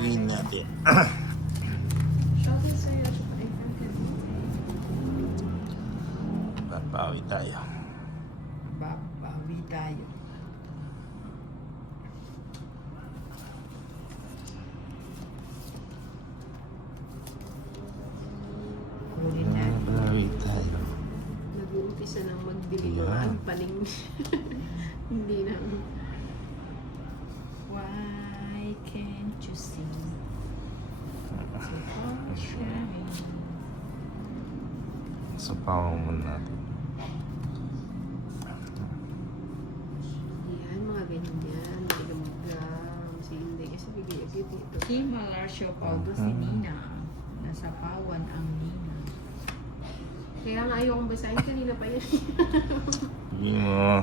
Gawin natin. Shoutout sa'yo at saka kay Frank. Papawi tayo. Babawi tayo. Huli natin. Papawi tayo. Nag-uumpisa ng magdilim Yan. ang paning. Hindi na. Why can't you see? So far shine. Sa pawang natin. Yan, mga ganyan. Hindi ka mag-si hindi kasi bigay-agad dito. Si Malarcio Paulo si Nina. Nasa pawan ang Nina. Kaya nga ayokong basahin. Kanina pa yan. Hindi mo.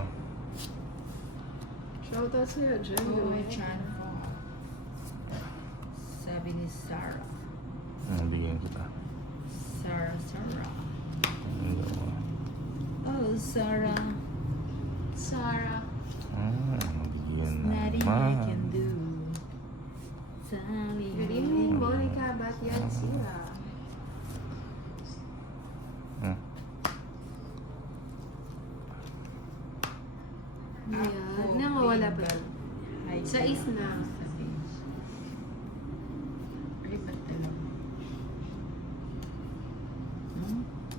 Shoutout sa'yo, Jen. Oh, Chan po. Sabi ni Sarah. Bigyan kita. Sarah. Hindi mo. Oh, Sarah. Sarah. Bigyan Nothing I naman. can do. Sally. Good evening, Monica. Ba't yan sila? Yan. Namawala pa to. Sa is na. Ribat talaga.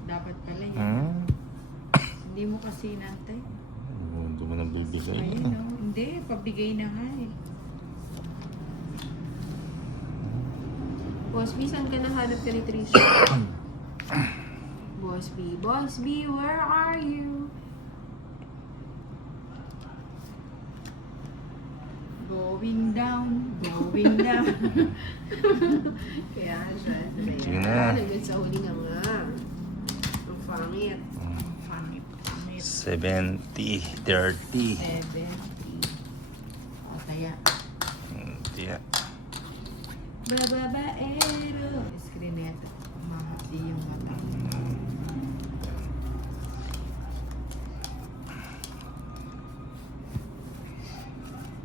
Dapat pala yan. Hindi mo kasi inantay. Hindi mo nang bibigay. Ayun o. Hindi, pabigay na nga eh. Boss B, saan ka nahanap ka ni Trisha? Boss B, where are you? Going down. Kaya siya. Sige na. Nandun sa huli nga nga. Ang pangit. Pangit. 70, 30. 70. O, kaya. Tiya. Bababaero. Screen neto. Mahati yung mata.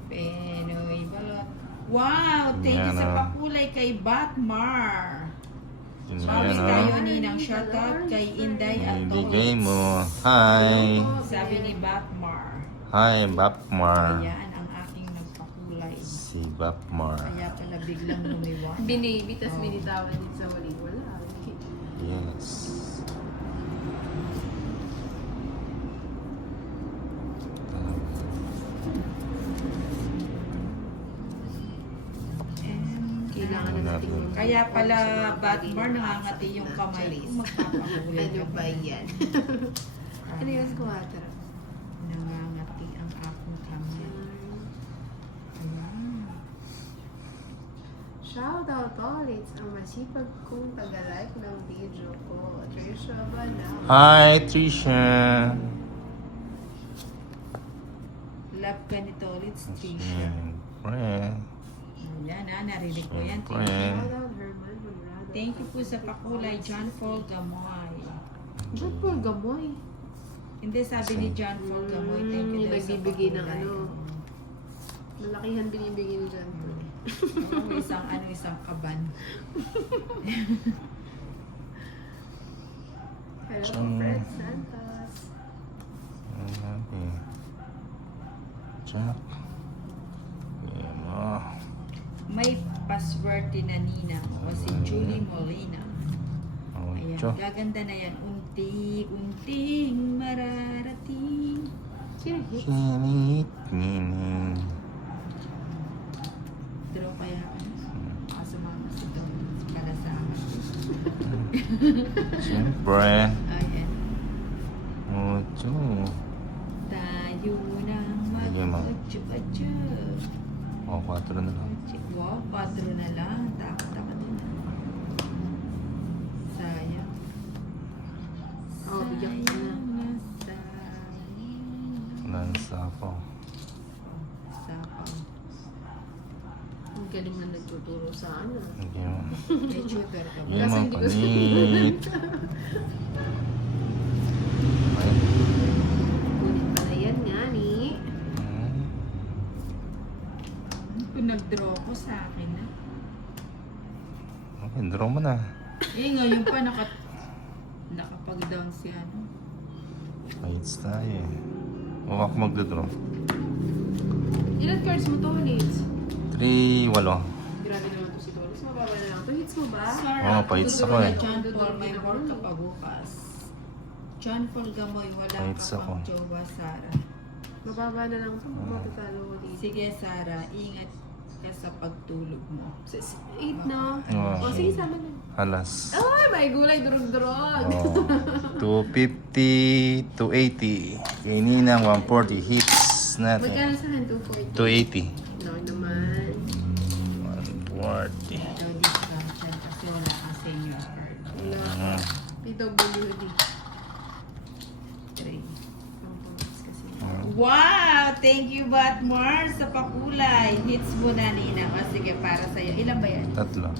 Penoy balot. Wow! Thank you Yan, sa ah. pakulay kay Batmar. Yun Bawi yan, tayo oh. ninang shoutout kay Inday at Ibigay Tolis. mo. Hi. Sabi ni Batmar. Hi, Bapmar. Ayan ang aking nagpakulay. Si Bapmar. Kaya pala biglang lumiwan. Binibi, tas Oh. binitawan din sa huli. Wala. Yes. Kailangan na natin yung... Kaya pala Batmar nangangati yung kamay ko. Magpapakulay Ano ka ba ba? yan? Ano yung squatter? Nangangati ang aking kamay. Ayan. Shoutout ulit ang masipag kong taga-like ng video ko. Trisha Banao. Hi, Trisha. Love ka nito ulit, Trisha. Siyempre. Ayan na, narinig ko yan. Siyempre. Shoutout Herman Monrado. Thank you po sa pakulay, John Paul Gamoy. Ba't po gamoy? Hindi, sabi ni John Paul Gamoy, thank you daw sa Nagbibigay ng pakulay. ano. Malakihan binibigay ni John Paul. Isang kaban. Hello, Chong. Fred Santos. Okay. Jack. Ayan mo. May paswerte na ninang o si Julie Molina. Ayan, Ocho. gaganda na yan. Unti-unting mararating. Sino hit? Kinit, ninin. Draw kaya ano? Kasumama si Tom. Para sa akin. Siyempre. Ayan. Ocho. Tayo nang Ayan, ma. mag-utyo-utyo. O, 4 na lang. Wow, 4 na lang. Takot ako din. Sayang. Oh, bigyan ko na. Sayang. Lansa po. Sapaw. Ang galing na nagtuturo sa ano. Ayan. May tutor ka ba? Ayan Kasi mo, hindi ko panit. Ay. Kunin pala yan nga ni. Hmm. Pinag-draw ko sa akin na. draw mo na. Ngayon pa nakapag-down si ano. Lights tayo eh. O ako magdodraw. Ilan cards mo to, Liz? 3, 8. Grabe naman to si Doris. Mababa na lang to. Hits mo ba? Oo, pa-hits ako eh. John Paul, may work ka pa bukas. John Paul Gamoy, wala Pa-hits ka ako. pang jowa, Sara. Mababa na lang to. Matatalo ko dito. Sige, Sara, ingat ka sa pagtulog mo. 8 na. Oo. O, sige, sama na. Halas. Ay, may gulay, durog-durog. Oh, 250, 280. Kay Ninang, 140 hits Magkano natin. sa akin? 240. 280. No naman. 140. No discussion kasi wala kang senior card. Wala. PWD. 3. Pampamits kasi. Wow! Thank you, Batmar, sa pakulay. Hits mo na, Nina. O sige, para sa'yo. Ilan ba yan? 3.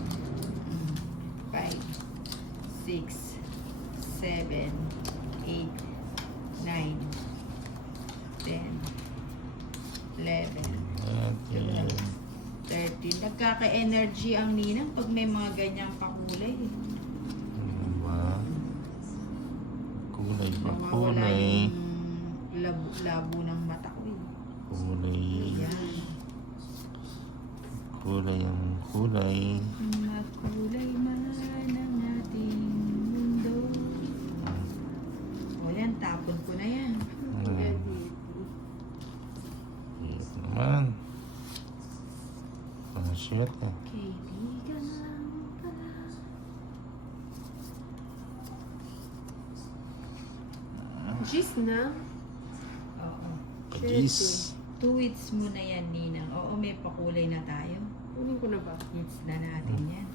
5, 6, 7, 8, 9, 10, 11, 13. Nagkaka-energy ang Ninang pag may mga ganyang pakulay. Diba? Kulay ba? Nawawala Kulay. yung labo ng mata ko eh. Kulay. Ayan. Kulay ang kulay. Makulay man ang ating mundo. O yan, tapon ko na yan. Yan, Yes naman. Ang shit eh. Kaibigan lang pala. Gis na. Oo. Pagis. 2 hits mo na yan, Ninang. Oo, may pakulay na tayo. Kunin ko na ba? Hits na natin yan.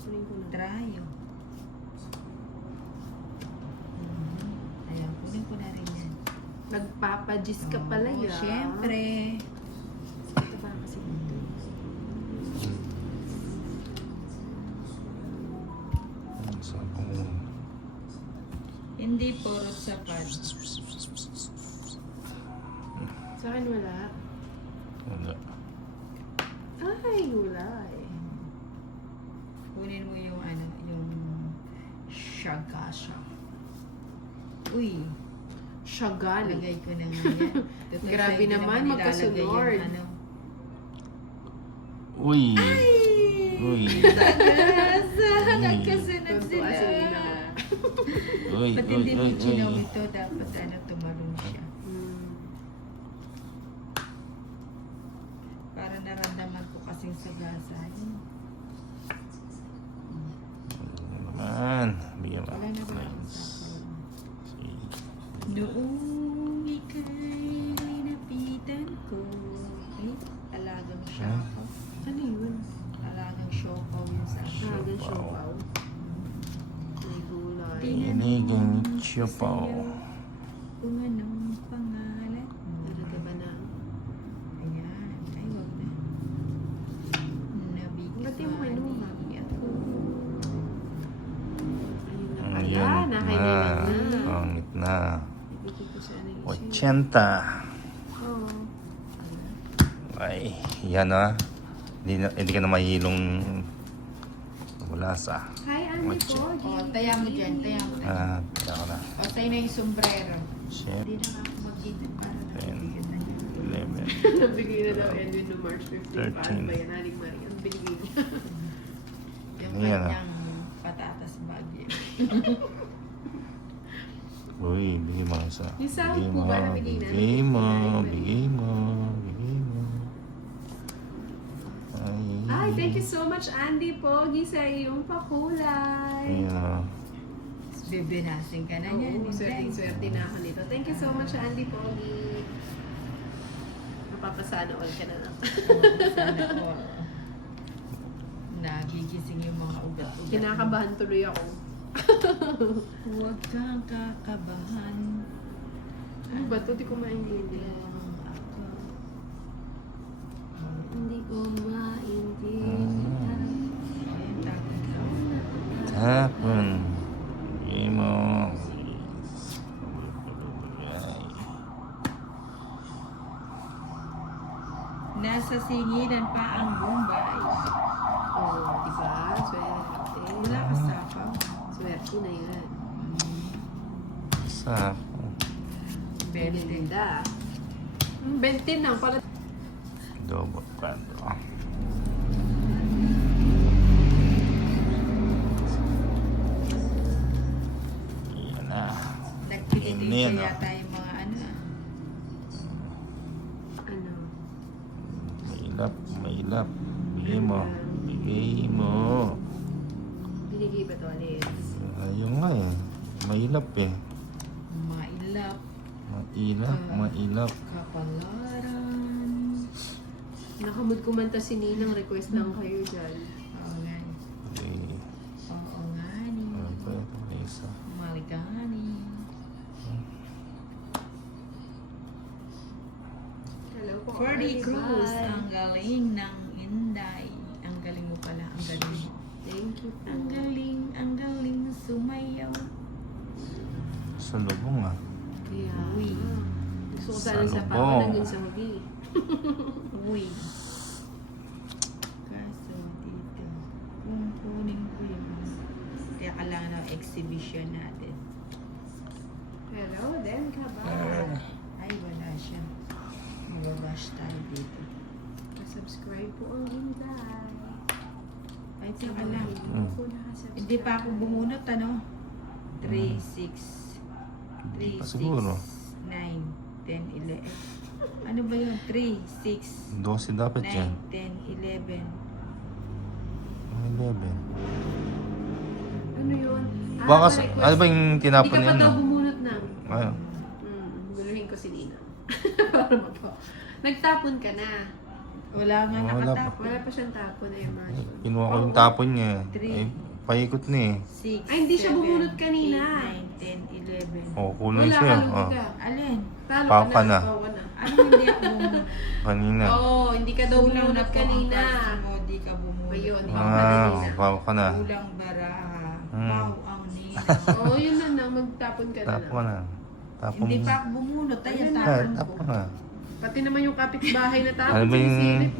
Kunin ko na. Tryo. Ayan, kunin ko na rin yan. Nagpapagis ka pala Oo, yan. syempre. Ito ba kasi ito? Sa kung... Hindi porot sapat. Sa akin wala. Wala. Ay, gulay. Kunin mo yung ano, yung shagasha. Uy, Shagali. lagay ko na nga yan. Total, Grabe sa'yo din naman, ilalagay magkasunod. yung ano. Uy! Uy! Nagkasunod Tuntua sila. si Nina. Uy! Ba't Uy! hindi mo Uy! chinaw Uy! ito? Dapat ano, tumalon siya. Para naramdaman ko kasing sagasa yun. Naman. Bigyan mo. Wala na ba akong Nice. sakro? See. Noong ika'y linapitan ko. Ay, alagang siopaw. Ano yun? Alagang siopaw yun sa akin. Dragon siopaw. May gulay. Tinigang siopaw. Kung anong pangalan mo. Talaga ba na? Ayan. Ay, wag na. Ba't yung kinuha? ako. Ayun na Ayan pala. Nakailangan na. Pangit na. Ibigay ko sa ano yung 80. Oo. Ay, yan ah. Hindi ka na mahilong malasa. Hi, Andy What's po. O, taya mo dyan. Taya mo dyan. Kaya ko na. O, tayo na yung sombrero. Shit. Hindi na ako mag-ibig para Ten. nakabigyan na yun. 11. Nabigay na daw Edwin no March 15. Paano 13. ba yan? Aling Marie. Ang binigay niya. Yung Yan, ah. kanyang patatas bagyo. Uy, bigay mo isa. Yung sahod Bigay po mo. ba na bigay na? Bigay mo. Bigay mo. Bigay mo. Ay, thank you so much, Andy Pogi, sa iyong pakulay. Ayan. Bibinasin ka na niyan. Oo, swerte na ako nito. Thank you so much, Andy Pogi. Mapapasana all ka na lang. Sana all. Nagigising yung mga ugat-ugat. Kinakabahan tuloy ako. Huwag kang kakabahan. Ano ba ito? Di ko maintindihan. Ako. Hindi ko maintindihan. Ayun, tapos ka. Tapon. Bigay mo. Nasa singilan pa ang Bombay. Oo, diba? Swerte. Isa. Ganda. 20 lang pala. Double 4. Yan na. Nagpilitin Yan, siya ah. yata yung mga ano. Ano? Mailap, mailap. Bigay mo. Bigay mo. Binigay ba to, Alice? Ayun nga eh. Mailap eh. Mailap, Mailap, mailap. kapalaran. Nakamod kumanta si Ninang. Request lang kayo dyan. Oo nga. Okay. Oo nga ni. Ano ba ito? May isa. Maligani. Hello po. Ferdy Bye. Cruz, Bye. ang galing ng Inday. Ang galing mo pala, ang galing. Thank you po. Ang galing sumayaw. Sa lubong ah. Kaya, Uy. gusto ko sana sa Salubong. papa nandun sa huli. Uy. Kaso dito, kukunin ko yun. Kaya kailangan ng exhibition natin. Hello, then ka ba? Ay, wala siya. Mababash tayo dito. Subscribe po ang Inday. Ay, teka lang. Po nakasubscribe. Hindi pa ako bumunot, ano? 3, 6, Hindi 3, pa 6, siguro. 9, 10, 11. Ano ba yun? 3, 6, 12 dapat 9, yan. 10, 11. 11. Ano yun? Baka, request. ano ba yung tinapon Hindi ka niya pa daw no? bumunot na. Ayun. Guluhin ko si Nina. Para po. Nagtapon ka na. Wala nga Wala pa. nakatapon. Wala pa siyang tapon na immersion. Kinuha ko yung tapon niya. Three. Ay, paikot na eh. 6, Ay, hindi siya bumunot kanina. 8, 9, 10, 11. O, kulang Wala siya. ka, Oh. lugi ka. Alin? Talo Pao ka ka na. na. Pao ka na. Ano hindi ako bumunot? Kanina. Oo, hindi ka daw Kulang bumunot po kanina. ang person mo, di ka bumunot. Ayun, Pao pao ka na, Nina. Pao ka na. Kulang baraha. Hmm. Pao ang nina. Oo, yun na na. Magtapon ka na Tapo ka na. na. Tapo Hindi mo. pa ako bumunot. Ay, Ayun na. tapon Tapo ko. ka na. Pati naman yung kapitbahay na tapon. Ano ba yung- sinisilip.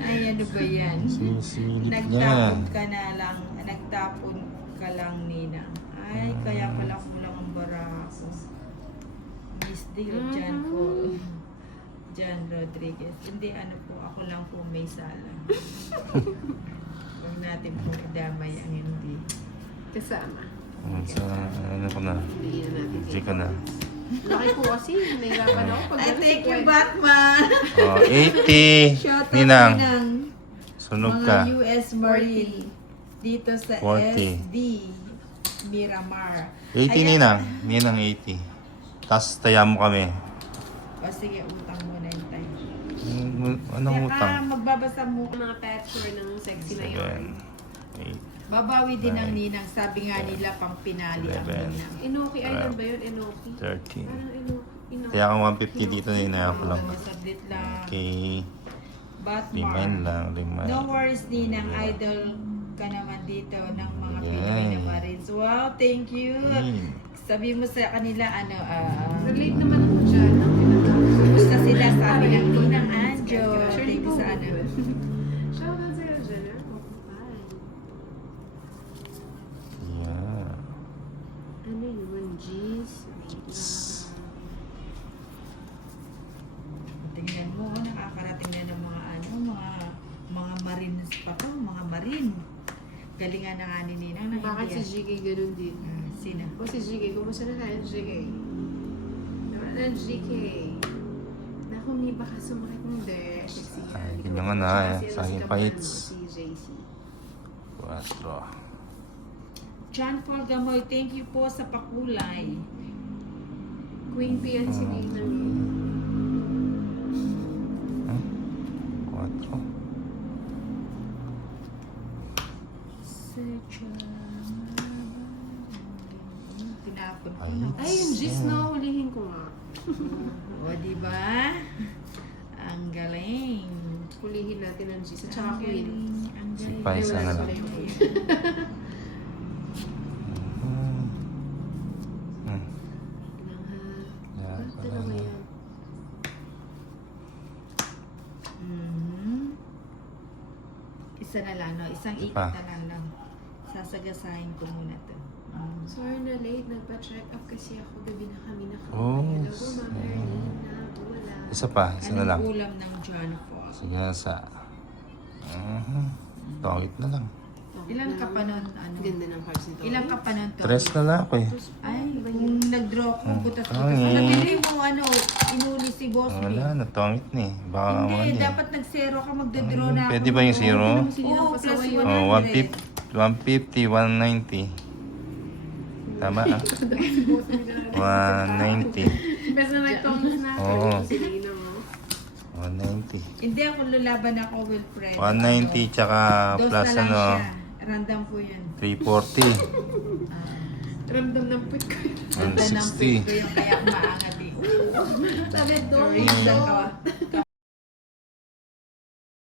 Ay, ano ba yan? Sisilip niya. Nagtapon ka na lang. Nagtapon ka lang, Nina. Ay, kaya pala kulang ang baraha ko. Miss Deal, John Paul. John Rodriguez. Hindi, ano po, ako lang po may sala. Huwag natin po idamay ang hindi. Kasama. Sa ano ko na. Hindi na natin. G ka na. Laki po kasi. Nahirapan ako pag Ay, ganun thank si you, Gwen. Batman! Oh, 80. Shout out Ninang. Ninang. Sunog Mga ka. US Marine. Dito sa 40. SD. Miramar. 80 Ayan. Ninang. Ninang 80. Tapos taya mo kami. O sige, utang mo na yung time. Anong Kaya utang? magbabasa mo. Mga picture ng sexy na yun. 7, 8. Babawi din ang Nine. ninang. Sabi nga nila pang pinali ang 11. ninang. Inoki Island ba yun? Inoki? 13. Parang Inoki. Kaya kung 150 dito na inaya ko lang. Sablit lang. Okay. Batman. Remind lang. Remind. No worries, ninang. Idol ka naman dito ng mga Yeah. Pinoy na Marines. Wow, thank you. Hey. Sabi mo sa kanila, ano, Relate naman ako dyan. Ang pinatapos. kumusta sila? Sabi Ay, ng ikaw ninang naman. Anjo. Shirley Thank you po. sa ano. Shout out sa'yo, Jenner. Bye. Yeah. Ano yun? Jeez. Tingnan mo, nakakarating na ng mga ano, mga Marines pa to, mga Marine. Galingan na nga ni Ninang na Bakit si hindi. GK ganun din? Sino? O si GK, kumusta na tayo, GK? Naman na, GK. Naku, may baka sumakit mo, de. Sexy. Ay, ganyan nga na, eh. Saging fights. Si JC. 4. John Paul Gamoy, thank you po sa pakulay. Queen P yan si Ninang. 4. Tinapon ko Ay. na. Ay, yung G's na, ulihin ko nga. O, diba? Ang galing. Ulihin natin ang G's. At saka Ang Queen. galing. Ang Si galing. Paisa Ay, wala na pala lang. yung Queen. Lang ha. Yeah, Bakit dalawa yan? Mhm. Isa na lang, no? Isang Isa ikot pa. na lang, no? Sa Sasagasahin ko muna to. Sorry na late. Nagpa-check up kasi ako. Gabi na kami nakauwi. Oh. Hello po, Ma'am Erlina. Wala. Isa pa, isa na lang. Anong ulam ng John Paul? Sige sa... Tongit na lang. Ilang ka pa nun? Ano? Ganda ng cards nito. Ilang ka pa nun to? Tres na lang ako eh. Ay, kung nag-draw ko, butas-butas. Tangin. Ano, pili mo, inuli si Boss B. Wala, natongit na eh. Baka Hindi, ano eh. dapat nag-zero ka, magdodraw na ako. Pwede ba yung zero? Oo, plus 100. Oh, 150, 190. Tama ah. 190. Best na nag-tongs na ako. Oo. Silino mo. 190. Hindi ako lulaban ako, Wilfred. 190 tsaka Dos plus na lang ano, siya. Random po yun. 340. Ramdam ng put ko. Ganda ng 160. pwede ko yung kaya umaangat eh. Sabi, Sorry, dong. lang ka.